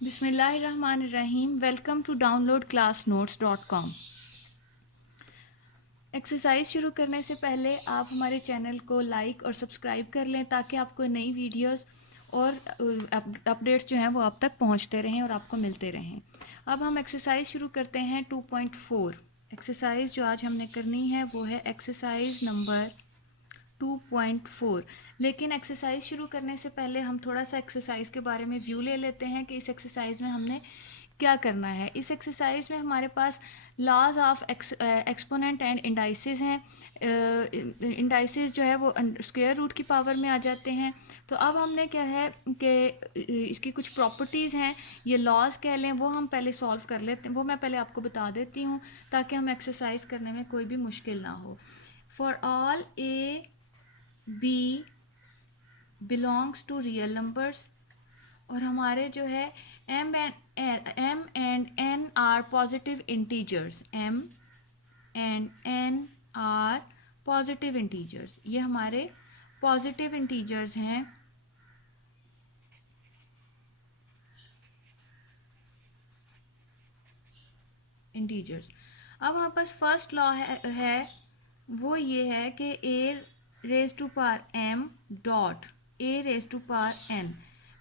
बिस्मिल्लाहिर्रहमानिर्रहीम। Welcome to downloadclassnotes.com। Exercise शुरू करने से पहले आप हमारे चैनल को लाइक और सब्सक्राइब कर लें ताकि आपको नई वीडियोस और अपडेट्स जो हैं वो आप तक पहुंचते रहें और आपको मिलते रहें। अब हम एक्सरसाइज शुरू करते हैं 2.4। एक्सरसाइज जो आज हमने करनी है वो है एक्सरसाइज नंबर 2.4। लेकिन एक्सरसाइज शुरू करने से पहले हम थोड़ा सा एक्सरसाइज के बारे में व्यू ले लेते हैं कि इस एक्सरसाइज में हमने क्या करना है। इस एक्सरसाइज में हमारे पास laws of exponent and indices हैं। इंडाइसेस जो है वो स्क्वायर रूट की पावर में आ जाते हैं। तो अब हमने क्या है कि इसकी कुछ प्रॉपर्टीज़ हैं, ये लॉज कह लें, वो हम पहले सॉल्व कर लेते हैं। वो मैं पहले आपको बता देती हूँ ताकि हम एक्सरसाइज करने में कोई भी मुश्किल ना हो। For all a b belongs to real numbers, और हमारे जो है m and n are positive integers. m and n are positive integers, ये हमारे पॉजिटिव इंटीजर्स हैं। इंटीजर्स। अब हमारे पास फर्स्ट लॉ है वो ये है कि a raise to power m dot a raise to power n।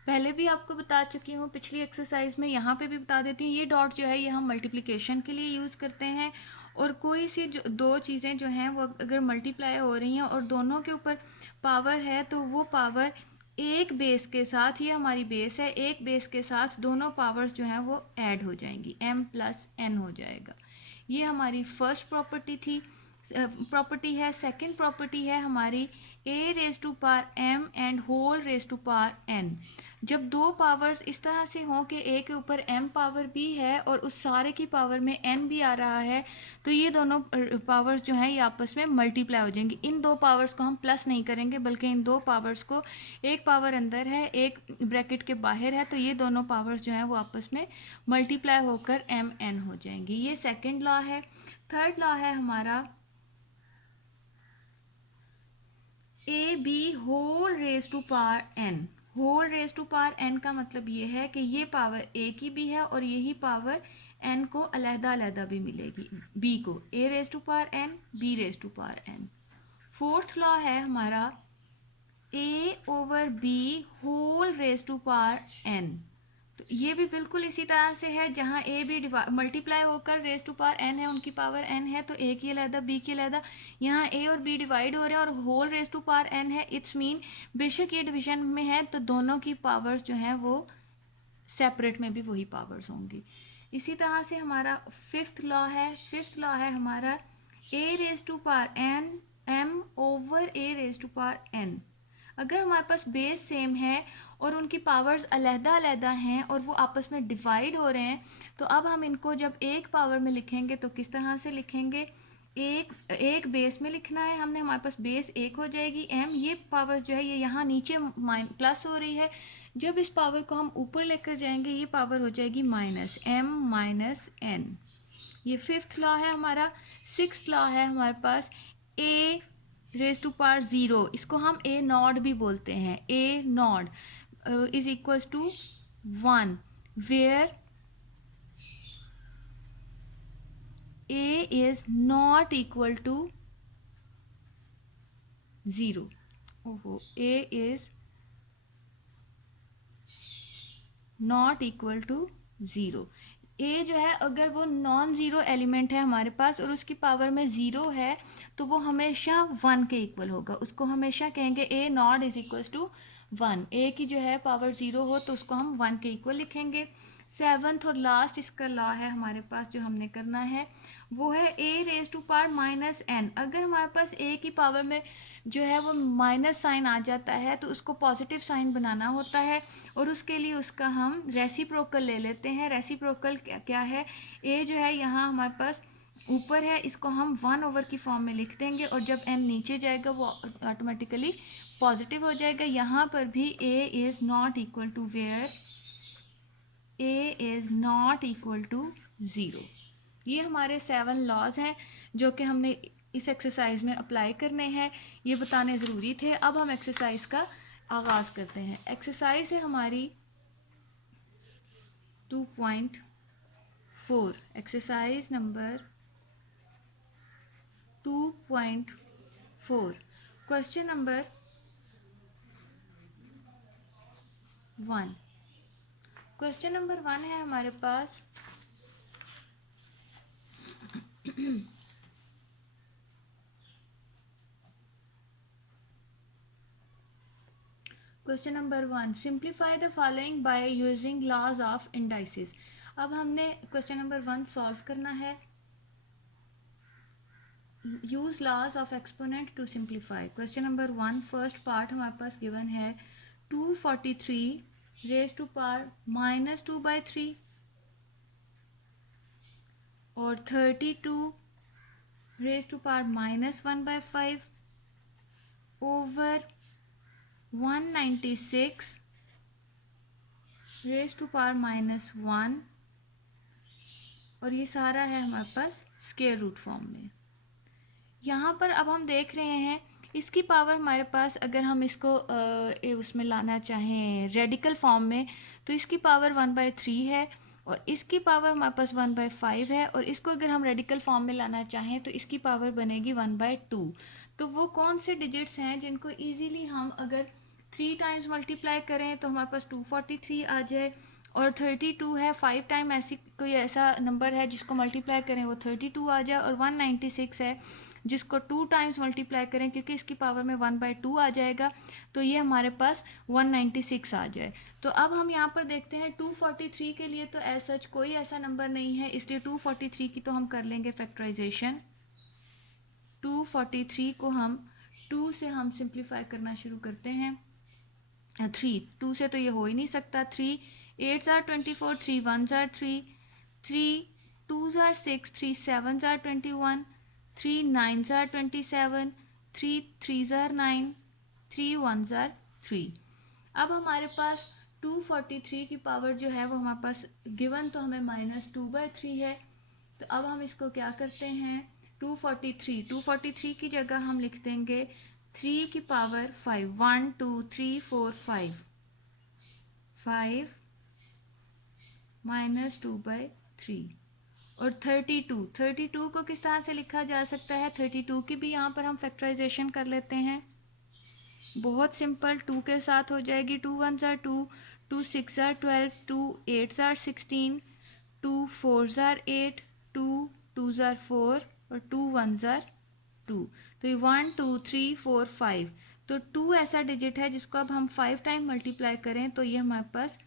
पहले भी आपको बता चुकी हूँ पिछली एक्सरसाइज में, यहाँ पे भी बता देती हूँ। ये डॉट जो है ये हम मल्टीप्लिकेशन के लिए यूज़ करते हैं, और कोई सी जो दो चीज़ें जो हैं वो अगर मल्टीप्लाई हो रही हैं और दोनों के ऊपर पावर है तो वो पावर एक बेस के साथ, ये हमारी बेस है, एक बेस के साथ दोनों पावर्स जो हैं वो ऐड हो जाएंगी, m प्लस n हो जाएगा। ये हमारी फर्स्ट प्रॉपर्टी है। सेकंड प्रॉपर्टी है हमारी a raise to power m and whole raise to power n। जब दो पावर्स इस तरह से हों कि a के ऊपर m पावर भी है और उस सारे की पावर में n भी आ रहा है, तो ये दोनों पावर्स जो हैं ये आपस में मल्टीप्लाई हो जाएंगी। इन दो पावर्स को हम प्लस नहीं करेंगे, बल्कि इन दो पावर्स को, एक पावर अंदर है एक ब्रैकेट के बाहर है, तो ये दोनों पावर्स जो हैं वो आपस में मल्टीप्लाई होकर m n हो जाएंगी। ये सेकेंड लॉ है। थर्ड लॉ है हमारा a b whole raise to power n। Whole raise to power n का मतलब ये है कि ये पावर a की भी है और यही पावर n को अलहदा अलहदा भी मिलेगी। b को a raise to power n, b raise to power n। Fourth law है हमारा a over b whole raise to power n। तो ये भी बिल्कुल इसी तरह से है, जहाँ a b मल्टीप्लाई होकर रेज टू पावर n है, उनकी पावर n है, तो a की अलहदा b की अलहदा। यहाँ a और b डिवाइड हो रहे हैं और whole raise to power n है। इट्स मीन बेशक ये डिवीजन में है तो दोनों की पावर्स जो हैं वो सेपरेट में भी वही पावर्स होंगी। इसी तरह से हमारा फिफ्थ लॉ है हमारा a raise to power n m over a raise to power n। अगर हमारे पास बेस सेम है और उनकी पावर्स अलहदा अलहदा हैं और वो आपस में डिवाइड हो रहे हैं, तो अब हम इनको जब एक पावर में लिखेंगे तो किस तरह से लिखेंगे? एक बेस में लिखना है हमने, हमारे पास बेस एक हो जाएगी m। ये पावर जो है ये यहाँ नीचे प्लस हो रही है, जब इस पावर को हम ऊपर लेकर जाएंगे ये पावर हो जाएगी माइनस m माइनस n। ये फिफ्थ लॉ है हमारा। सिक्स्थ लॉ है हमारे पास a raise to power zero, इसको हम a नॉट भी बोलते हैं। a nought is equals to 1 where a is not equal to 0। ओहो, a is not equal to 0। a जो है अगर वो नॉन ज़ीरो एलिमेंट है हमारे पास और उसकी पावर में ज़ीरो है तो वो हमेशा 1 के इक्वल होगा। उसको हमेशा कहेंगे a nought is equals to 1। a की जो है पावर 0 हो तो उसको हम 1 के इक्वल लिखेंगे। सेवन्थ और लास्ट इसका लॉ है हमारे पास जो हमने करना है वो है a raise to power minus n। अगर हमारे पास a की पावर में जो है वो माइनस साइन आ जाता है तो उसको पॉजिटिव साइन बनाना होता है, और उसके लिए उसका हम रेसिप्रोकल ले लेते हैं। रेसिप्रोकल क्या है? a जो है यहाँ हमारे पास ऊपर है, इसको हम 1 ओवर की फॉर्म में लिख देंगे, और जब n नीचे जाएगा वो ऑटोमेटिकली पॉजिटिव हो जाएगा। यहाँ पर भी a is not equal to where a is not equal to 0। ये हमारे 7 लॉज हैं जो कि हमने इस एक्सरसाइज में अप्लाई करने हैं, ये बताने ज़रूरी थे। अब हम एक्सरसाइज का आगाज़ करते हैं। एक्सरसाइज है हमारी 2.4 exercise number 2.4 question number 1। Question number 1 है हमारे पास question number 1, simplify the following by using laws of indices. अब हमने क्वेश्चन नंबर 1 सॉल्व करना है। Use laws of exponent to simplify. Question number 1 first part हमारे पास गिवन है 243 रेज टू पावर -2/3 और 32 raise to power -1/5 over 196 raise to power -1, और ये सारा है हमारे पास स्क्वायर रूट फॉर्म में। यहाँ पर अब हम देख रहे हैं इसकी पावर हमारे पास, अगर हम इसको उसमें लाना चाहें रेडिकल फॉर्म में, तो इसकी पावर 1/3 है और इसकी पावर हमारे पास 1/5 है, और इसको अगर हम रेडिकल फॉर्म में लाना चाहें तो इसकी पावर बनेगी 1/2। तो वो कौन से डिजिट्स हैं जिनको इजीली हम अगर 3 टाइम्स मल्टीप्लाई करें तो हमारे पास 243 आ जाए, और 32 है 5 टाइम, ऐसी कोई ऐसा नंबर है जिसको मल्टीप्लाई करें वो 32 आ जाए, और 196 है जिसको 2 टाइम्स मल्टीप्लाई करें क्योंकि इसकी पावर में 1/2 आ जाएगा, तो ये हमारे पास 196 आ जाए। तो अब हम यहाँ पर देखते हैं 243 के लिए तो ऐसा कोई ऐसा नंबर नहीं है, इसलिए 243 की तो हम कर लेंगे फैक्टराइजेशन। 243 को हम 2 से हम सिंप्लीफाई करना शुरू करते हैं। 2 से तो ये हो ही नहीं सकता। 3 8 are 24, 3 1s are 3, 3 2s are 6, 3 7s are 21, 3 9s are 27, 3 3s are 9, 3 1s are 3। अब हमारे पास 243 की पावर जो है वो हमारे पास गिवन तो हमें -2/3 है। तो अब हम इसको क्या करते हैं, 243 की जगह हम लिख देंगे 3 की पावर 5, 1 2 3 4 5 -2/3, और 32 को किस तरह से लिखा जा सकता है, 32 की भी यहाँ पर हम फैक्टराइजेशन कर लेते हैं। बहुत सिंपल, 2 के साथ हो जाएगी 2 1s are 2, 2 6s are 12, 2 8s are 16, 2 4s are 8, 2 2s are 4 और 2 1s are 2। तो ये 1 2 3 4 5, तो 2 ऐसा डिजिट है जिसको अब हम 5 टाइम मल्टीप्लाई करें तो ये हमारे पास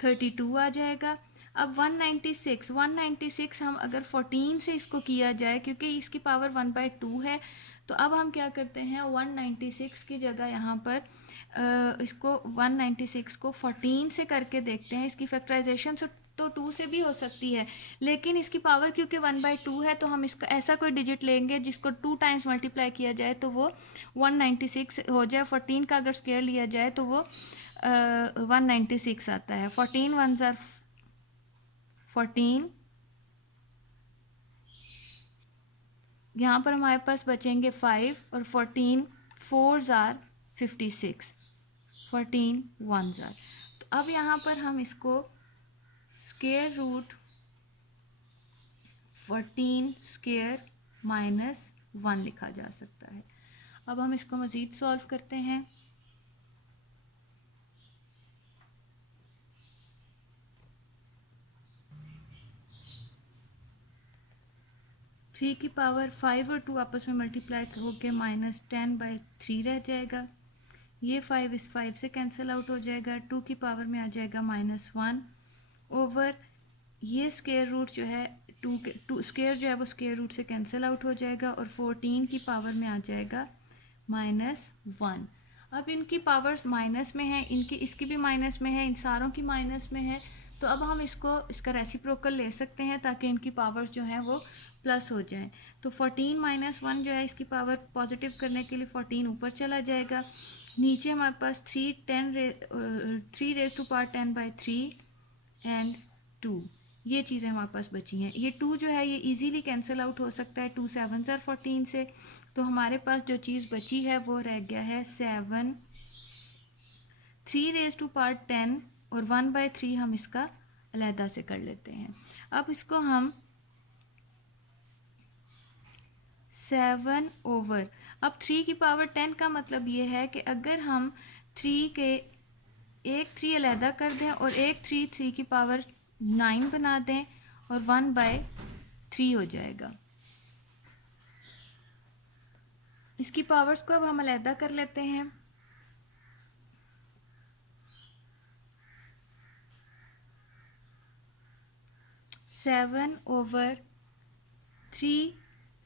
32 आ जाएगा। अब 196 हम अगर 14 से इसको किया जाए क्योंकि इसकी पावर 1/2 है, तो अब हम क्या करते हैं 196 की जगह यहाँ पर इसको 196 को 14 से करके देखते हैं। इसकी फैक्टराइजेशन तो 2 से भी हो सकती है, लेकिन इसकी पावर क्योंकि 1/2 है तो हम इसका ऐसा कोई डिजिट लेंगे जिसको 2 टाइम्स मल्टीप्लाई किया जाए तो वो 196 हो जाए। 14 का अगर स्क्वायर लिया जाए तो वो 196 आता है। 14 1s are 14, यहाँ पर हमारे पास बचेंगे 5 और 14 4s are 56, 14 1s are। तो अब यहाँ पर हम इसको स्क्वायर रूट 14 स्क्वायर -1 लिखा जा सकता है। अब हम इसको मज़ीद सॉल्व करते हैं। 3 की पावर 5 और 2 आपस में मल्टीप्लाई होकर -10/3 रह जाएगा। ये 5 इस 5 से कैंसिल आउट हो जाएगा। 2 की पावर में आ जाएगा -1 ओवर ये स्क्वायर रूट जो है 2 स्क्वायर जो है वो स्क्वायर रूट से कैंसिल आउट हो जाएगा और 14 की पावर में आ जाएगा -1। अब इनकी पावर्स माइनस में है, इसकी भी माइनस में है, इन सारों की माइनस में है, तो अब हम इसका रेसिप्रोकल ले सकते हैं ताकि इनकी पावर्स जो हैं वो प्लस हो जाएं। तो 14 - 1 जो है इसकी पावर पॉजिटिव करने के लिए 14 ऊपर चला जाएगा। नीचे हमारे पास 3 रेज़ टू पावर 10/3 एंड 2, ये चीज़ें हमारे पास बची हैं। ये 2 जो है ये इजीली कैंसिल आउट हो सकता है 2 7s are 14 से, तो हमारे पास जो चीज़ बची है वो रह गया है 7। 3 रेज़ टू पावर 10 और 1/3 हम इसका अलहदा से कर लेते हैं। अब इसको हम 7 ओवर, अब 3 की पावर 10 का मतलब ये है कि अगर हम 3 के एक 3 अलहदा कर दें और एक 3 की पावर 9 बना दें और 1/3 हो जाएगा। इसकी पावर्स को अब हम अलहदा कर लेते हैं। Seven over 3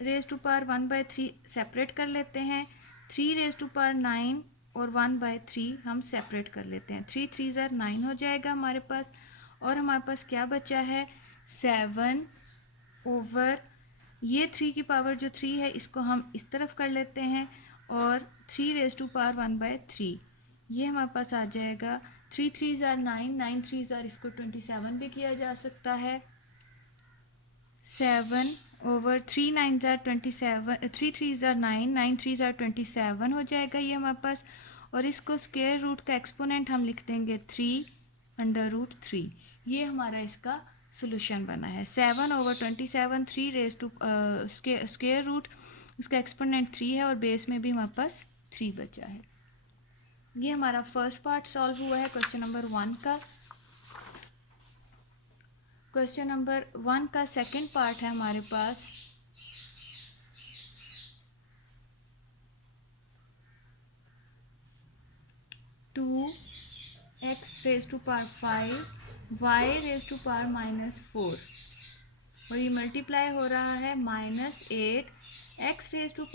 raise to power 1/3 separate कर लेते हैं। 3 रेज़ टू पावर 9 और 1/3 हम सेपरेट कर लेते हैं। 3 3 ज़ार 9 हो जाएगा हमारे पास। और हमारे पास क्या बचा है, 7 ओवर ये 3 की पावर जो 3 है इसको हम इस तरफ कर लेते हैं और 3 रेज़ टू पावर 1/3 ये हमारे पास आ जाएगा। 3 3 ज़ार 9, 9 3 ज़ार इसको 27 भी किया जा सकता है। 7 ओवर 3 9 ज़ार 27, 3 3 ज़ार 9, 9 3 ज़ार 27 हो जाएगा ये हमारे पास। और इसको स्क्वायर रूट का एक्सपोनेंट हम लिख देंगे 3/√3। ये हमारा इसका सोल्यूशन बना है। 7 over 27 3 raise to square root, उसका एक्सपोनेंट 3 है और बेस में भी हमारे पास 3 बचा है। ये हमारा फर्स्ट पार्ट सॉल्व हुआ है क्वेश्चन नंबर 1 का। क्वेश्चन नंबर 1 का सेकंड पार्ट है हमारे पास। टू x⁵5 y⁻⁻4 और ये मल्टीप्लाई हो रहा है -8 x⁻³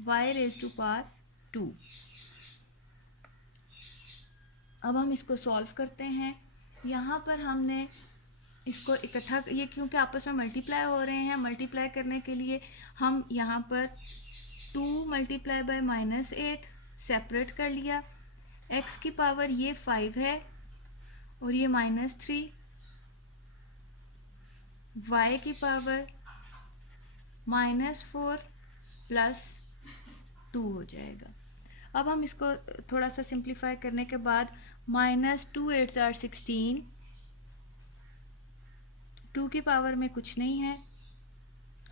y⁻²। अब हम इसको सॉल्व करते हैं। यहाँ पर हमने इसको इकट्ठा, ये क्योंकि आपस में मल्टीप्लाई हो रहे हैं, मल्टीप्लाई करने के लिए हम यहाँ पर 2 × -8 सेपरेट कर लिया। x की पावर ये 5 है और ये -3, y की पावर -4 +2 हो जाएगा। अब हम इसको थोड़ा सा सिंप्लीफाई करने के बाद -2 8 ज़ार 16, 2 की पावर में कुछ नहीं है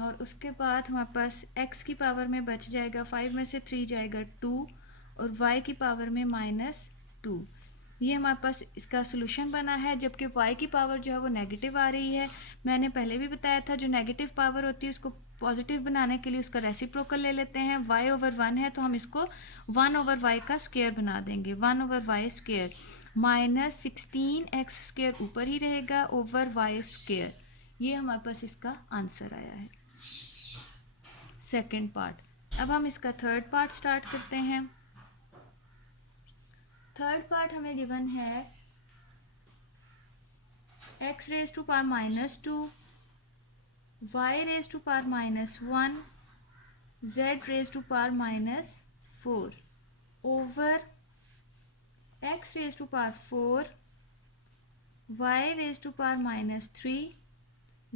और उसके बाद हमारे पास x की पावर में बच जाएगा, 5 में से 3 जाएगा 2 और y की पावर में -2। ये हमारे पास इसका सोल्यूशन बना है। जबकि y की पावर जो है वो नेगेटिव आ रही है। मैंने पहले भी बताया था जो नेगेटिव पावर होती है उसको पॉजिटिव बनाने के लिए उसका रेसिप्रोकल ले लेते हैं। y/1 है तो हम इसको 1/y का स्क्वायर बना देंगे। 1/y² -16x² ऊपर ही रहेगा ओवर y²। ये हमारे पास इसका आंसर आया है सेकंड पार्ट। अब हम इसका थर्ड पार्ट स्टार्ट करते हैं। थर्ड पार्ट हमें गिवन है x⁻², y⁻⁻1, z⁻⁻4 over x⁴, y⁻3,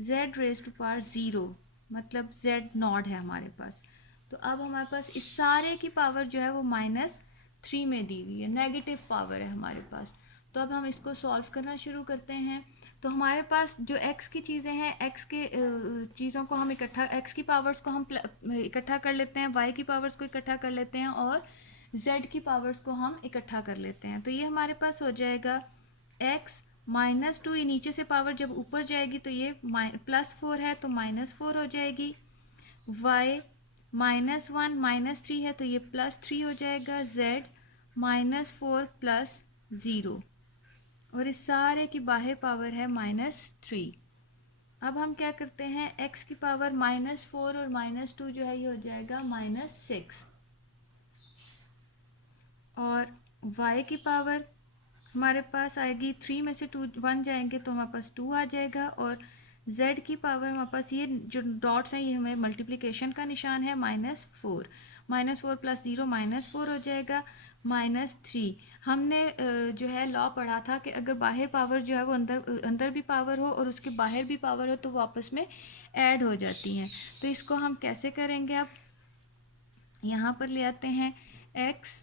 z⁻0, मतलब z0 है हमारे पास। तो अब हमारे पास इस सारे की पावर जो है वो -3 में दी हुई है, नेगेटिव पावर है हमारे पास। तो अब हम इसको सॉल्व करना शुरू करते हैं। तो हमारे पास जो x की चीज़ें हैं, x के चीज़ों को हम इकट्ठा, x की पावर्स को हम इकट्ठा कर लेते हैं, y की पावर्स को इकट्ठा कर लेते हैं और z की पावर्स को हम इकट्ठा कर लेते हैं। तो ये हमारे पास हो जाएगा x -2, ये नीचे से पावर जब ऊपर जाएगी तो ये +4 है तो -4 हो जाएगी। y -1 -3 है तो ये +3 हो जाएगा। z -4 +0 और इस सारे की बाहर पावर है -3। अब हम क्या करते हैं, x की पावर -4 और -2 जो है ये हो जाएगा -6 और y की पावर हमारे पास आएगी 3 में से 1 जाएंगे तो हमारे पास 2 आ जाएगा और z की पावर हमारे पास ये जो डॉट्स हैं ये हमें मल्टीप्लिकेशन का निशान है -4, -4 + 0 -4 हो जाएगा -3। हमने जो है लॉ पढ़ा था कि अगर बाहर पावर जो है वो अंदर भी पावर हो और उसके बाहर भी पावर हो तो वो आपस में ऐड हो जाती हैं। तो इसको हम कैसे करेंगे, अब यहाँ पर ले आते हैं x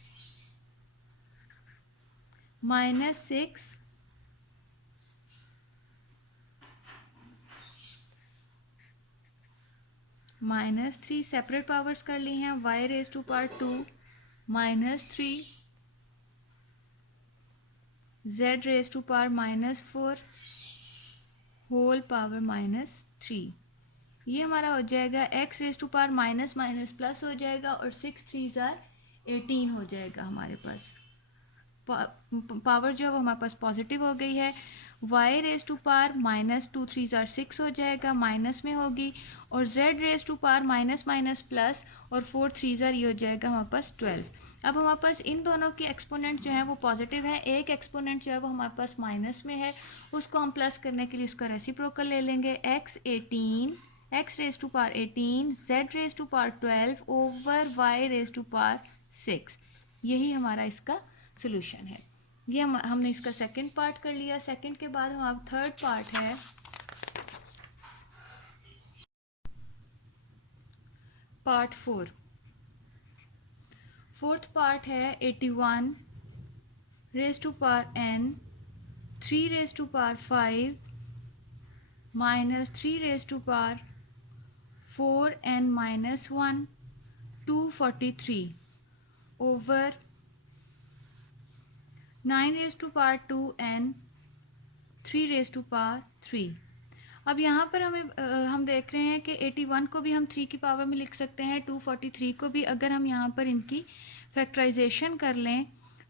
-6 -3 सेपरेट पावर्स कर ली हैं, y raise to power 2 -3 z raise to power -4 whole power -3। ये हमारा हो जाएगा x raise to power minus minus plus हो जाएगा और 6 3 ज़ार 18 हो जाएगा हमारे पास। पावर जो है वो हमारे पास पॉजिटिव हो गई है। y रेज टू पावर -2 3 ज़ार 6 हो जाएगा, माइनस में होगी, और z raise to power minus minus plus और 4 3 ज़ार ये हो जाएगा हमारे पास 12। अब हमारे पास इन दोनों की एक्सपोनेंट जो है वो पॉजिटिव है, एक एक्सपोनेंट जो है वो हमारे पास माइनस में है, उसको हम प्लस करने के लिए उसका रेसिप्रोकल ले लेंगे। x raise to power 18 z raise to power 12 over y raise to power 6। यही हमारा इसका सोल्यूशन है। ये हमने इसका सेकंड पार्ट कर लिया। सेकंड के बाद हमारा थर्ड पार्ट है पार्ट 4। फोर्थ पार्ट है 81 raise to power n 3 raise to power 5 -3 raise to power 4n -1 243 over 9 raise to power 2n 3 raise to power 3। अब यहाँ पर हम देख रहे हैं कि 81 को भी हम 3 की पावर में लिख सकते हैं, 243 को भी। अगर हम यहाँ पर इनकी फैक्टराइजेशन कर लें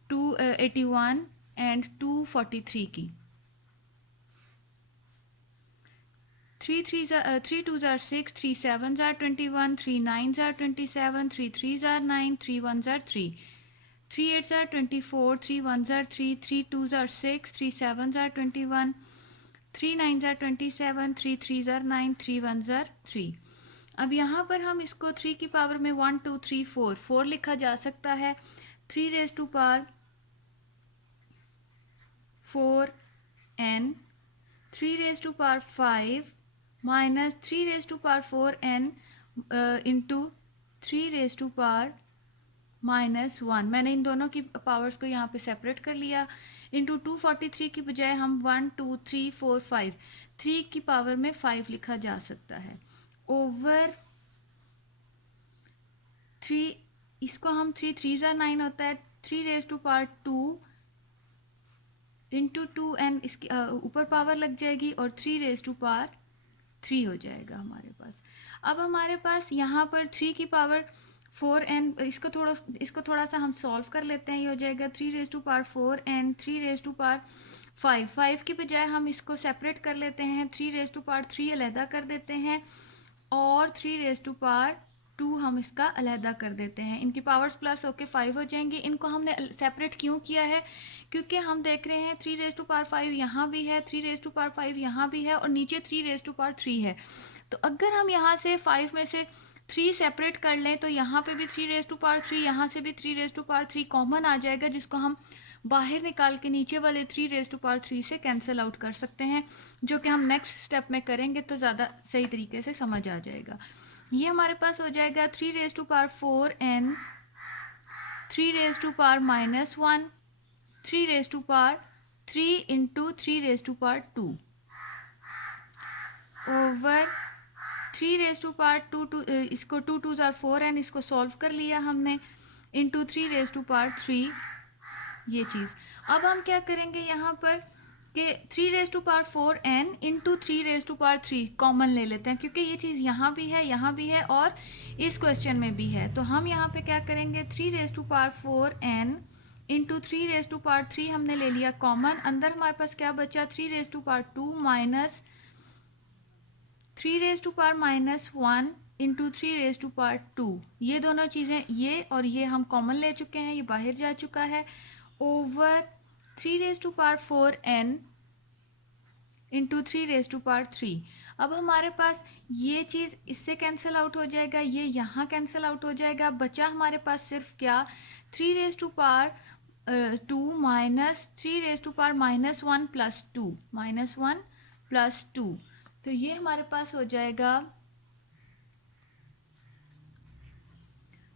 81 एंड 243 की, 3 2 ज़ार 6 3 7 ज़ार 21 3 9 ज़ार 27 3 3 ज़ार 9 3 1 ज़ार 3 3 8 ज़ार 24 3 1 ज़ार 3 3 2 ज़ार 6 3 7 ज़ार 21 3 9 ज़ार 27 3 3 ज़ार 9 3 1 ज़ार 3। अब यहाँ पर हम इसको 3 की पावर में 1 2 3 4 लिखा जा सकता है। 3 raise to power 4n 3 raise to power 5 minus 3 raise to power 4n into 3 raise to power -1। मैंने इन दोनों की पावर्स को यहाँ पे सेपरेट कर लिया। इंटू 243 की बजाय हम 1 2 3 4 5 3 की पावर में 5 लिखा जा सकता है ओवर 3। इसको हम 3 3 ज़ार 9 होता है, 3 raise to power 2 into 2n इसकी ऊपर पावर लग जाएगी और 3 रेज टू पावर 3 हो जाएगा हमारे पास। अब हमारे पास यहाँ पर 3 की पावर 4n, इसको थोड़ा सा हम सॉल्व कर लेते हैं। ये हो जाएगा 3 raise to power 4n 3 raise to power 5 की बजाय हम इसको सेपरेट कर लेते हैं, 3 रेज टू पावर 3 अलहदा कर देते हैं और 3 रेज टू पावर 2 हम इसका अलहदा कर देते हैं। इनकी पावर्स प्लस होके 5 हो जाएंगी। इनको हमने सेपरेट क्यों किया है? क्योंकि हम देख रहे हैं 3 रेज टू पावर 5 यहाँ भी है, 3 रेज टू पावर 5 यहाँ भी है और नीचे 3 रेज टू पावर 3 है। तो अगर हम यहाँ से 5 में से 3 सेपरेट कर लें तो यहाँ पे भी 3 रेज टू पावर 3, यहाँ से भी 3 रेज टू पावर 3 कॉमन आ जाएगा, जिसको हम बाहर निकाल के नीचे वाले 3 रेज टू पावर 3 से कैंसिल आउट कर सकते हैं, जो कि हम नेक्स्ट स्टेप में करेंगे तो ज़्यादा सही तरीके से समझ आ जाएगा। ये हमारे पास हो जाएगा 3 raise to power 4n 3 raise to power -1 3 raise to power 3 into 3 raise to power 2 over 3 raise to power 2 इसको 2 2 ज़ार 4n इसको सॉल्व कर लिया हमने इंटू 3 रेज टू पावर 3 ये चीज़। अब हम क्या करेंगे यहाँ पर कि 3 raise to power 4n into 3 raise to power 3 common ले लेते हैं, क्योंकि ये चीज़ यहाँ भी है, यहाँ भी है और इस क्वेश्चन में भी है। तो हम यहाँ पे क्या करेंगे 3 raise to power 4n into 3 raise to power 3 हमने ले लिया कॉमन। अंदर हमारे पास क्या बचा 3 raise to power 2 minus 3 raise to power -1 into 3 raise to power 2। ये दोनों चीज़ें ये और ये हम कॉमन ले चुके हैं, ये बाहर जा चुका है over 3 raise to power 4n into 3 raise to power 3। अब हमारे पास ये चीज़ इससे कैंसिल आउट हो जाएगा, ये यहाँ कैंसिल आउट हो जाएगा। बचा हमारे पास सिर्फ क्या 3 raise to power 2 minus 3 raise to power -1 plus 2 -1 plus 2। तो ये हमारे पास हो जाएगा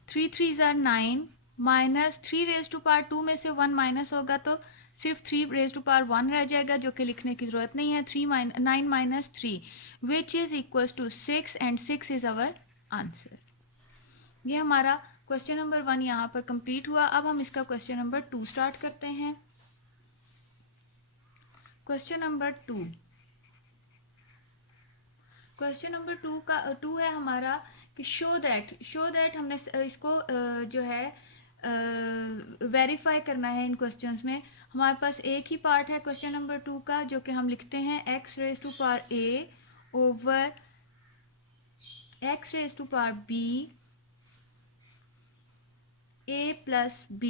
3 3 ज़ार 9 माइनस 3 रेज टू पावर 2 में से 1 माइनस होगा तो सिर्फ 3 रेज टू पावर 1 रह जाएगा, जो कि लिखने की ज़रूरत नहीं है। 9 minus 3 which is equals to 6 and 6 is our answer. ये हमारा क्वेश्चन नंबर 1 यहाँ पर कंप्लीट हुआ। अब हम इसका क्वेश्चन नंबर 2 स्टार्ट करते हैं। क्वेश्चन नंबर 2 है हमारा कि शो दैट हमने इसको जो है वेरीफाई करना है। इन क्वेश्चंस में हमारे पास एक ही पार्ट है क्वेश्चन नंबर 2 का, जो कि हम लिखते हैं x raise to power a over x raise to power b a plus b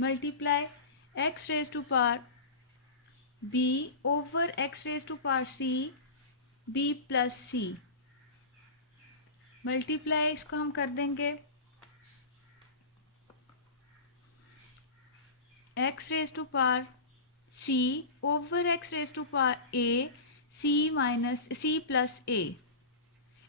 multiply x raise to power b over x raise to power c b plus c multiply, इसको हम कर देंगे x raise to power c over x raise to power a c minus c plus a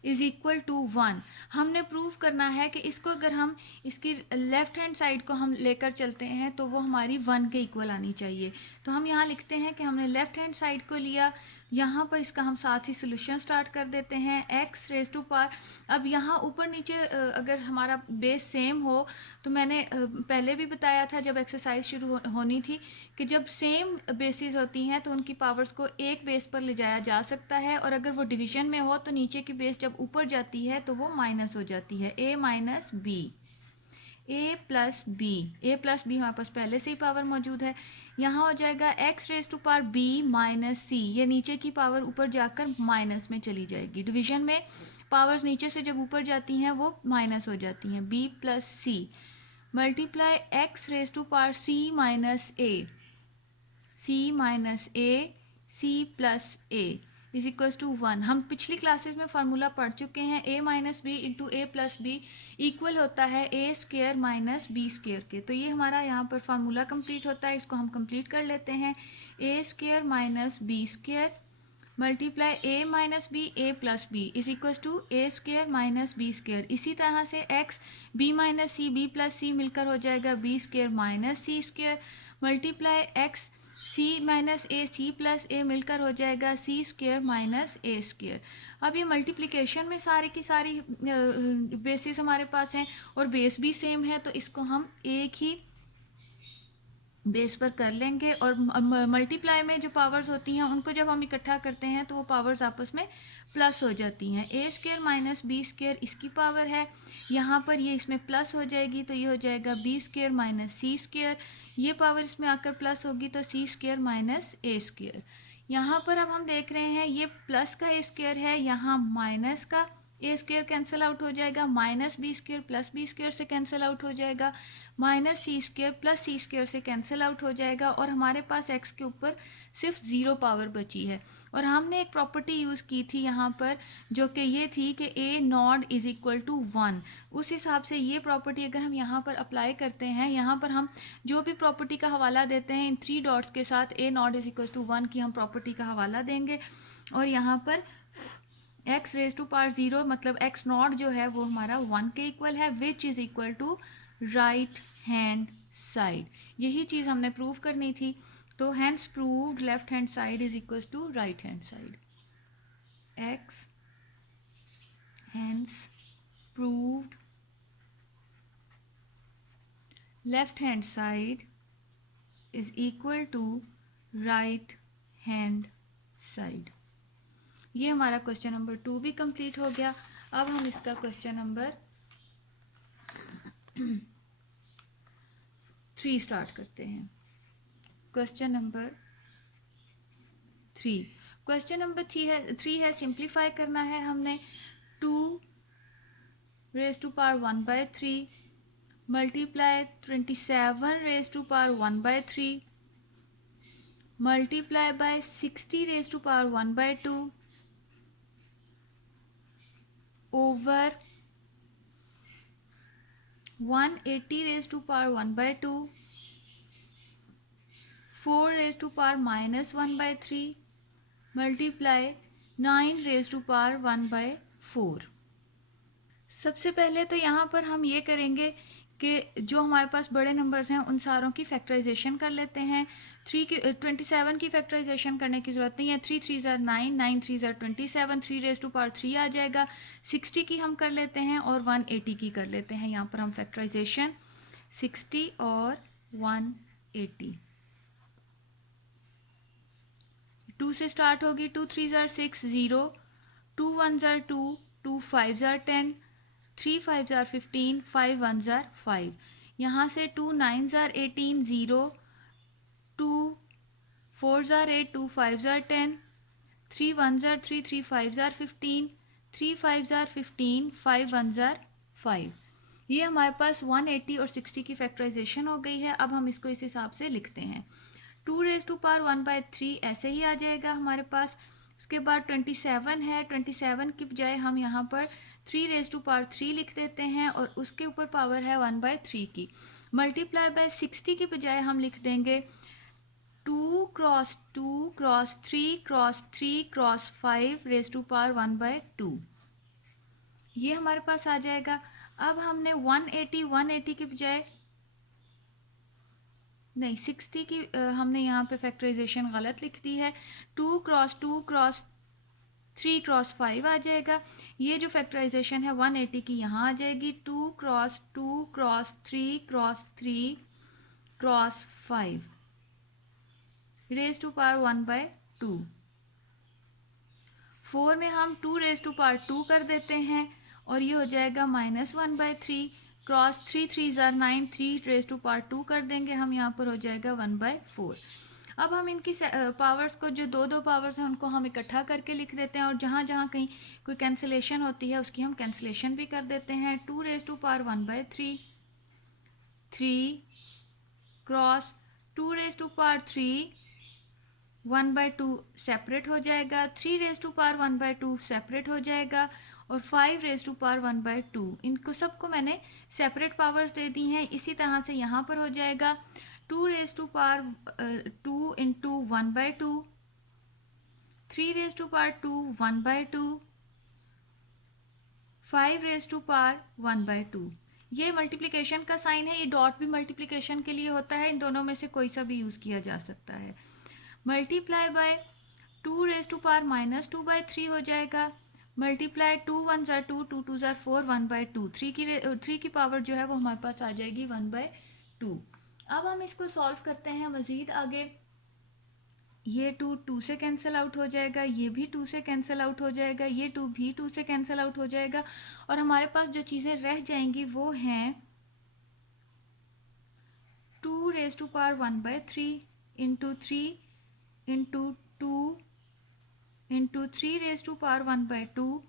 is equal to 1। हमने prove करना है कि इसको अगर हम इसकी लेफ्ट हैंड साइड को हम लेकर चलते हैं तो वो हमारी 1 के इक्वल आनी चाहिए। तो हम यहाँ लिखते हैं कि हमने लेफ्ट हैंड साइड को लिया, यहाँ पर इसका हम साथ ही सोल्यूशन स्टार्ट कर देते हैं x रेज टू पावर। अब यहाँ ऊपर नीचे अगर हमारा बेस सेम हो तो मैंने पहले भी बताया था जब एक्सरसाइज शुरू होनी थी कि जब सेम बेसिस होती हैं तो उनकी पावर्स को एक बेस पर ले जाया जा सकता है, और अगर वो डिवीजन में हो तो नीचे की बेस जब ऊपर जाती है तो वो माइनस हो जाती है। a minus b a plus b हमारे पास पहले से ही पावर मौजूद है। यहाँ हो जाएगा x raise to power b minus c, ये नीचे की पावर ऊपर जाकर माइनस में चली जाएगी। डिवीजन में पावर्स नीचे से जब ऊपर जाती हैं वो माइनस हो जाती हैं। b plus c multiply x raise to power c minus a c plus a is equal to 1। हम पिछली क्लासेस में फार्मूला पढ़ चुके हैं, a minus b into a plus b equal होता है a square minus B square के। तो ये हमारा यहाँ पर फार्मूला कंप्लीट होता है, इसको हम कंप्लीट कर लेते हैं। a square minus B square multiply a minus B A plus B is equal to a square minus B square. इसी तरह से x b minus C B plus C मिलकर हो जाएगा b square minus C square multiply x c minus A C plus A मिलकर हो जाएगा c square minus A square. अब ये मल्टीप्लिकेशन में सारी की सारी बेसिस हमारे पास हैं और बेस भी सेम है, तो इसको हम एक ही बेस पर कर लेंगे। और मल्टीप्लाई में जो पावर्स होती हैं उनको जब हम इकट्ठा करते हैं तो वो पावर्स आपस में प्लस हो जाती हैं। a square minus B square इसकी पावर है, यहाँ पर ये इसमें प्लस हो जाएगी तो ये हो जाएगा b square minus C square, ये पावर इसमें आकर प्लस होगी तो c square minus A square. यहाँ पर अब हम देख रहे हैं ये प्लस का a स्क्वेयर है, यहाँ माइनस का ए स्क्वेयर कैंसिल आउट हो जाएगा, minus B square plus b square से कैंसिल आउट हो जाएगा, माइनस सी स्क्वेयर प्लस सी स्क्वेयर से कैंसिल आउट हो जाएगा, और हमारे पास एक्स के ऊपर सिर्फ 0 पावर बची है। और हमने एक प्रॉपर्टी यूज़ की थी यहाँ पर जो कि ये थी कि ए नॉट इज़ इक्वल टू 1। उस हिसाब से ये प्रॉपर्टी अगर हम यहाँ पर अप्लाई करते हैं, यहाँ पर हम जो भी प्रॉपर्टी का हवाला देते हैं इन 3 डॉट्स के साथ ए नॉट इज़ इक्वल टू 1 की हम प्रॉपर्टी का हवाला देंगे, और यहाँ पर x रेज टू पावर 0 मतलब x नॉट जो है वो हमारा 1 के इक्वल है, which is equal to right hand side. यही चीज़ हमने प्रूव करनी थी, तो hence proved left hand side is equal to right hand side. x hence proved left hand side is equal to right hand side. ये हमारा question number 2 भी complete हो गया। अब हम इसका क्वेश्चन नंबर 3 स्टार्ट करते हैं। क्वेश्चन नंबर 3 है सिंप्लीफाई करना है हमने। 2 raise to power 1/3 multiply 27 raise to power 1/3 multiply by 60 raise to power 1/2 over 180 raised to power 1/2 4 raised to power minus 1/3 multiply 9 raised to power 1/4। सबसे पहले तो यहाँ पर हम ये करेंगे कि जो हमारे पास बड़े नंबर्स हैं उन सारों की फैक्टराइजेशन कर लेते हैं। 27 की फैक्टराइजेशन करने की ज़रूरत नहीं है। 3 3 ज़ार 9, 9 3 ज़ार 27, 3 रेज़ टू पावर 3 आ जाएगा। 60 की हम कर लेते हैं और 180 की कर लेते हैं। यहाँ पर हम फैक्टराइजेशन 60 और 180, 2 से स्टार्ट होगी। 2 3 ज़ार 6, 0, 2 1 ज़ार 2, 2 5 ज़ार 10, 3 5 ज़ार 15, 5 1 ज़ार 5। यहाँ से 2 9 ज़ार 18, 0, 2 4 ज़ार 8, 2 5 ज़ार 10, 3 1 ज़ार 3, 3 5 ज़ार 15, 3 5 ज़ार 15, 5 1 ज़ार 5। ये हमारे पास 180 और 60 की फैक्टराइजेशन हो गई है। अब हम इसको इस हिसाब से लिखते हैं। 2 रेज़ टू पावर 1/3 ऐसे ही आ जाएगा हमारे पास। उसके बाद 27 है। 27 की बजाय हम यहाँ पर 3 रेज़ टू पावर 3 लिख देते हैं और उसके ऊपर पावर है 1/3 की। मल्टीप्लाई बाय 60 की बजाय हम लिख देंगे 2 cross 2 cross 3 cross 3 cross 5 raise to power 1/2। ये हमारे पास आ जाएगा। अब हमने 180 की बजाय नहीं 60 की हमने यहाँ पे फैक्टराइजेशन गलत लिख दी है। 2 क्रॉस 2 क्रॉस 3 क्रॉस 5 आ जाएगा। ये जो फैक्टराइजेशन है 180 की यहाँ आ जाएगी। 2 cross 2 cross 3 cross 3 cross 5 raise to power 1/2। 4 में हम 2 रेज़ टू पावर 2 कर देते हैं और ये हो जाएगा -1/3 क्रॉस 3 3 ज़ार 9, 3 रेज़ टू पावर 2 कर देंगे हम, यहाँ पर हो जाएगा 1/4। अब हम इनकी पावर्स को, जो दो दो पावर्स हैं उनको हम इकट्ठा करके लिख देते हैं और जहाँ जहाँ कहीं कोई कैंसिलेशन होती है उसकी हम कैंसिलेशन भी कर देते हैं। 2 raise to power 1/3, 3 cross 2 raise to power 3, 1/2 separate हो जाएगा। 3 रेज़ टू पावर 1/2 सेपरेट हो जाएगा और 5 रेज़ टू पावर 1/2। इनको सबको मैंने सेपरेट पावर्स दे दी हैं। इसी तरह से यहाँ पर हो जाएगा 2 raise to power 2 into 1/2, 3 raise to power 2 1/2, 5 raise to power 1/2। ये मल्टीप्लिकेशन का साइन है। ये डॉट भी मल्टीप्लिकेशन के लिए होता है। इन दोनों में से कोई सा भी यूज़ किया जा सकता है। Multiply by 2 raise to power -2/3 हो जाएगा। मल्टीप्लाई 2 1 ज़ार 2, 2 2 ज़ार 4, 1/2। 3 की पावर जो है वो हमारे पास आ जाएगी 1/2। अब हम इसको सॉल्व करते हैं मज़ीद आगे। ये 2 2 से कैंसिल आउट हो जाएगा, ये भी 2 से कैंसिल आउट हो जाएगा, ये 2 भी 2 से कैंसिल आउट हो जाएगा और हमारे पास जो चीज़ें रह जाएंगी वो हैं 2 raise to power 1/3 into 3 into 2 into 3 raise to power 1/2,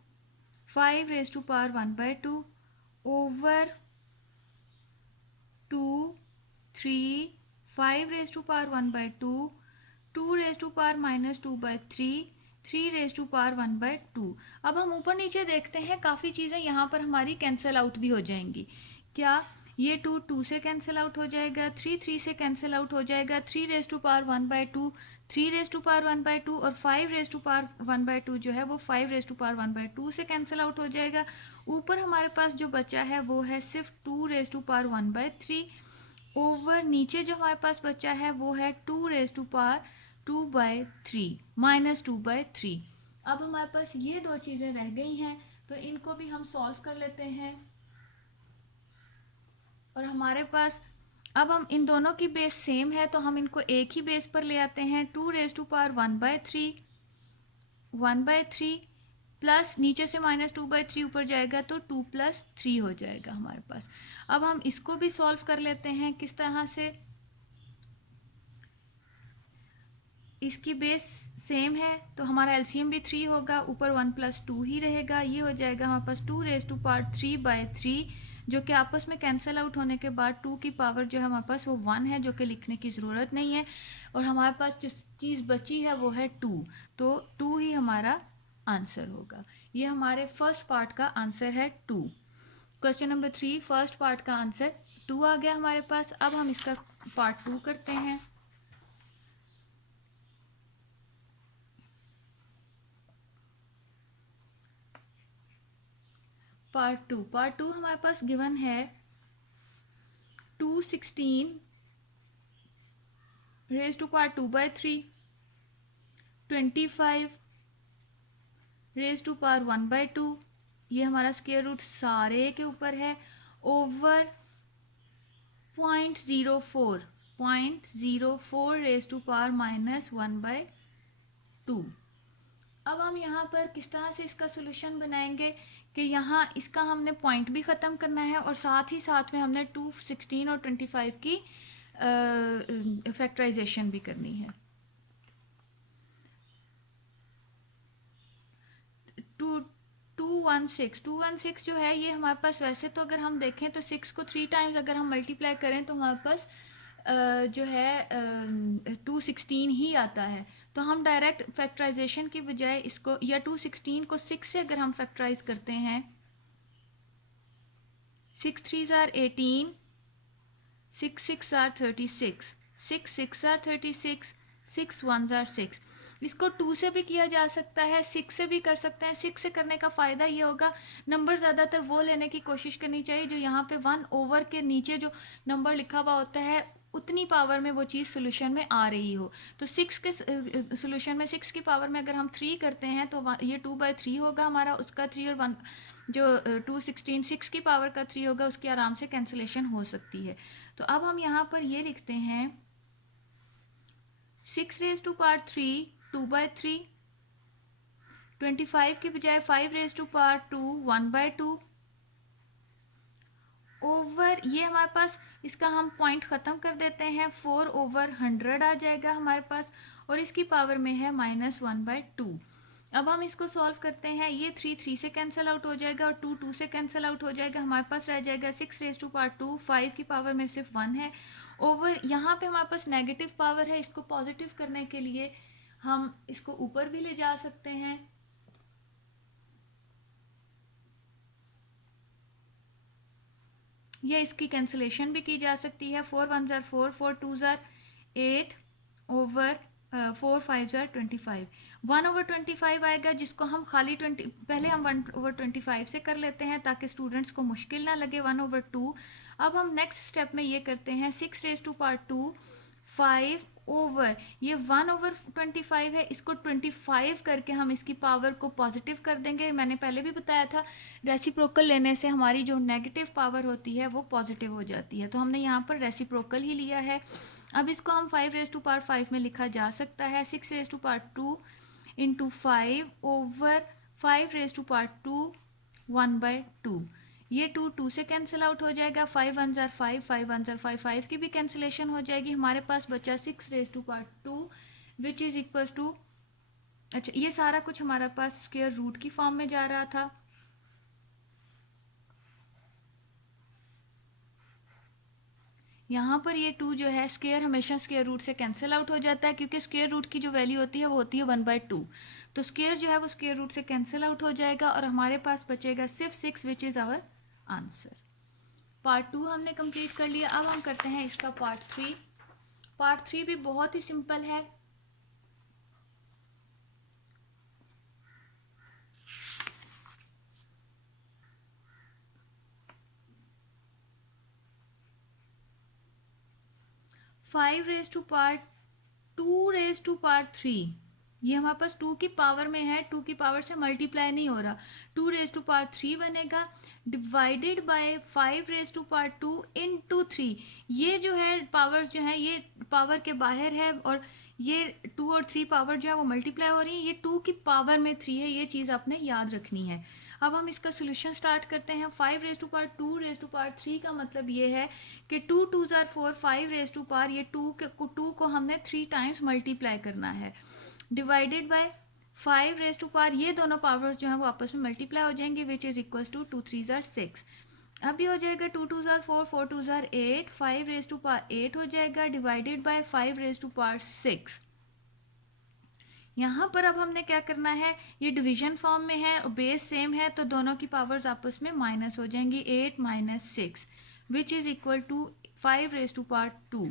5 raise to power 1/2 over 2 3 5 raise to power 1/2, 2 raise to power -2/3, 3 raise to power 1/2। अब हम ऊपर नीचे देखते हैं, काफ़ी चीज़ें यहाँ पर हमारी कैंसिल आउट भी हो जाएंगी। क्या? ये 2 2 से कैंसिल आउट हो जाएगा, 3 3 से कैंसिल आउट हो जाएगा, 3 raise to power 1/2, 3 raise to power 1/2 और 5 रेज़ टू पावर 1/2 जो है वो 5 रेज़ टू पावर 1/2 से कैंसिल आउट हो जाएगा। ऊपर हमारे पास जो बचा है वो है सिर्फ 2 रेज़ टू पावर 1/3 ओवर नीचे जो हमारे पास बचा है वो है 2 रेज़ टू पावर 2/3 -2/3। अब हमारे पास ये दो चीज़ें रह गई हैं तो इनको भी हम सॉल्व कर लेते हैं और हमारे पास अब हम इन दोनों की बेस सेम है तो हम इनको एक ही बेस पर ले आते हैं। 2 रेज़ टू पावर 1/3 प्लस नीचे से -2/3 ऊपर जाएगा तो 2 + 3 हो जाएगा हमारे पास। अब हम इसको भी सॉल्व कर लेते हैं। किस तरह से? इसकी बेस सेम है तो हमारा एलसीएम भी 3 होगा, ऊपर 1 + 2 ही रहेगा। ये हो जाएगा हमारे पास 2 रेज़ टू पावर 3/3 जो कि आपस में कैंसिल आउट होने के बाद 2 की पावर जो है हमारे पास वो 1 है, जो कि लिखने की ज़रूरत नहीं है और हमारे पास जिस चीज़ बची है वो है 2, तो 2 ही हमारा आंसर होगा। ये हमारे फर्स्ट पार्ट का आंसर है 2। क्वेश्चन नंबर 3 फर्स्ट पार्ट का आंसर 2 आ गया हमारे पास। अब हम इसका पार्ट 2 करते हैं। पार्ट 2 हमारे पास गिवन है 216 raise to power 2/3, 25 raise to power 1/2, ये हमारा स्क्वायर रूट सारे के ऊपर है, ओवर 0.04 रेज टू पावर -1/2। अब हम यहाँ पर किस तरह से इसका सोल्यूशन बनाएंगे कि यहाँ इसका हमने पॉइंट भी ख़त्म करना है और साथ ही साथ में हमने 216 और 25 की फैक्टराइजेशन भी करनी है। 216 जो है ये हमारे पास, वैसे तो अगर हम देखें तो 6 को 3 टाइम्स अगर हम मल्टीप्लाई करें तो हमारे पास जो है 216 ही आता है। तो हम डायरेक्ट फैक्टराइजेशन की बजाय इसको, या 216 को 6 से अगर हम फैक्टराइज करते हैं, 6 3s are 18, 6 6 are 36, 6 6 are 36, 6 1s are 6। इसको 2 से भी किया जा सकता है, 6 से भी कर सकते हैं। 6 से करने का फ़ायदा ये होगा, नंबर ज़्यादातर वो लेने की कोशिश करनी चाहिए जो यहाँ पे 1 ओवर के नीचे जो नंबर लिखा हुआ होता है उतनी पावर में वो चीज़ सोल्यूशन में आ रही हो। तो 6 के सोल्यूशन में 6 की पावर में अगर हम 3 करते हैं तो ये 2/3 होगा हमारा, उसका 3 और 1 जो 216 6 की पावर का 3 होगा, उसकी आराम से कैंसिलेशन हो सकती है। तो अब हम यहाँ पर ये लिखते हैं 6 रेज टू पावर 3 2/3, 25 की बजाय 5 रेज टू पावर 2 1/2, ओवर ये हमारे पास इसका हम पॉइंट ख़त्म कर देते हैं, 4/100 आ जाएगा हमारे पास, और इसकी पावर में है -1/2। अब हम इसको सॉल्व करते हैं, ये 3 3 से कैंसिल आउट हो जाएगा और 2 2 से कैंसिल आउट हो जाएगा। हमारे पास रह जाएगा 6 रेज टू पावर 2, 5 की पावर में सिर्फ 1 है, ओवर यहाँ पे हमारे पास नेगेटिव पावर है। इसको पॉजिटिव करने के लिए हम इसको ऊपर भी ले जा सकते हैं, या इसकी कैंसिलेशन भी की जा सकती है। 4 1s are 4, 4 2s are 8, over 4 5s are 25। 1/25 आएगा, जिसको हम खाली 20, पहले हम 1/25 से कर लेते हैं ताकि स्टूडेंट्स को मुश्किल ना लगे। 1/2। अब हम नेक्स्ट स्टेप में ये करते हैं, 6 रेज टू पावर 2 5 ओवर ये 1/25 है, इसको 25 करके हम इसकी पावर को पॉजिटिव कर देंगे। मैंने पहले भी बताया था रेसिप्रोकल लेने से हमारी जो नेगेटिव पावर होती है वो पॉजिटिव हो जाती है, तो हमने यहाँ पर रेसिप्रोकल ही लिया है। अब इसको हम 5 रेज टू पावर 5 में लिखा जा सकता है, 6 raise to power 2 into 5 over 5 raise to power 2 1/2। ये 2 2 से कैंसिल आउट हो जाएगा, 5 1s are 5, 5 1s are 5, 5 की भी कैंसिलेशन हो जाएगी। हमारे पास बचा 6 raise to power 2 which is equals to, अच्छा ये सारा कुछ हमारे पास स्क्वायर रूट की फॉर्म में जा रहा था। यहाँ पर ये 2 जो है स्क्वायर हमेशा स्क्वायर रूट से कैंसिल आउट हो जाता है, क्योंकि स्क्वायर रूट की जो वैल्यू होती है वो होती है 1/2। तो स्क्वायर जो है वो स्क्वायर रूट से कैंसिल आउट हो जाएगा और हमारे पास बचेगा सिर्फ 6 which is our answer. Part 2 हमने कंप्लीट कर लिया। अब हम करते हैं इसका पार्ट 3। पार्ट 3 भी बहुत ही सिंपल है। Five raise to power 2 raise to power 3, ये हमारे पास 2 की पावर में है, 2 की पावर से मल्टीप्लाई नहीं हो रहा। 2 रेज टू पावर 3 बनेगा divided by 5 raise to power 2 into 3। ये जो है पावर्स जो है ये पावर के बाहर है और ये 2 और 3 पावर जो है वो मल्टीप्लाई हो रही है। ये 2 की पावर में 3 है, ये चीज़ आपने याद रखनी है। अब हम इसका सोल्यूशन स्टार्ट करते हैं। 5 raise to power 2 raise to power 3 का मतलब ये है कि 2 2s are 4, 5 raise to power ये 2 को हमने 3 टाइम्स मल्टीप्लाई करना है, divided by 5 raise to power ये दोनों पावर्स जो हैं वो आपस में मल्टीप्लाई हो जाएंगे which is equals to 2 3s are 6। अब ये हो जाएगा 2 2s are 4, 4 2s are 8, 5 raise to power 8 हो जाएगा divided by 5 raise to power 6। यहाँ पर अब हमने क्या करना है, ये डिवीजन फॉर्म में है और बेस सेम है तो दोनों की पावर्स आपस में माइनस हो जाएंगी। 8 - 6 which is equal to 5 raise to power 2।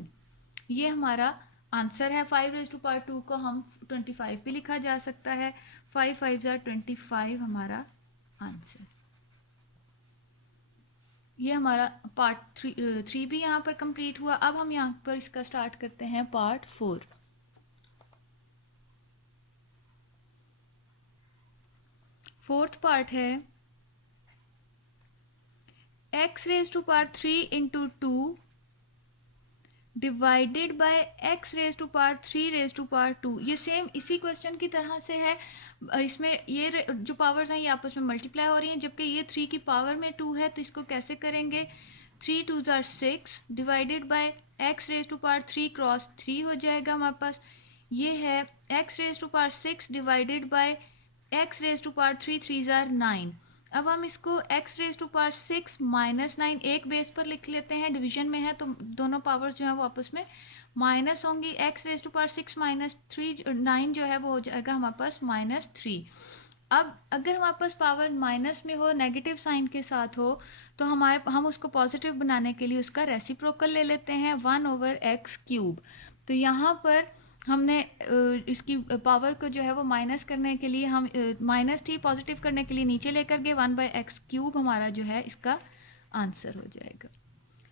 ये हमारा आंसर है। 5 रेज टू पावर 2 को हम 25 भी लिखा जा सकता है। 5 5s are 25 हमारा आंसर। ये हमारा पार्ट थ्री भी यहाँ पर कंप्लीट हुआ। अब हम यहाँ पर इसका स्टार्ट करते हैं पार्ट 4। फोर्थ पार्ट है x raise to power 3 into 2 divided by x raise to power 3 raise to power 2। ये सेम इसी क्वेश्चन की तरह से है। इसमें ये जो पावर्स हैं ये आपस में मल्टीप्लाई हो रही हैं, जबकि ये 3 की पावर में 2 है। तो इसको कैसे करेंगे, 3 2 ज़ार 6 divided by x raise to power 3 cross 3 हो जाएगा हमारे पास। ये है x raise to power 6 divided by x raise to power 3 3 ज़ार 9। अब हम इसको x raise to power 6 minus 9 एक बेस पर लिख लेते हैं, डिवीजन में है तो दोनों पावर्स जो है वो आपस में माइनस होंगी। x raise to power 6 minus 9 जो है वो हो जाएगा हमारे पास -3। अब अगर हमारे पास पावर माइनस में हो, नेगेटिव साइन के साथ हो, तो हम उसको पॉजिटिव बनाने के लिए उसका रेसिप्रोकल ले लेते हैं 1/x³। तो यहाँ पर हमने इसकी पावर को जो है वो माइनस करने के लिए हम माइनस थी, पॉजिटिव करने के लिए नीचे लेकर गए, 1/x³ हमारा जो है इसका आंसर हो जाएगा।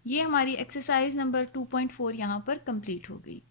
ये हमारी एक्सरसाइज नंबर 2.4 यहाँ पर कंप्लीट हो गई।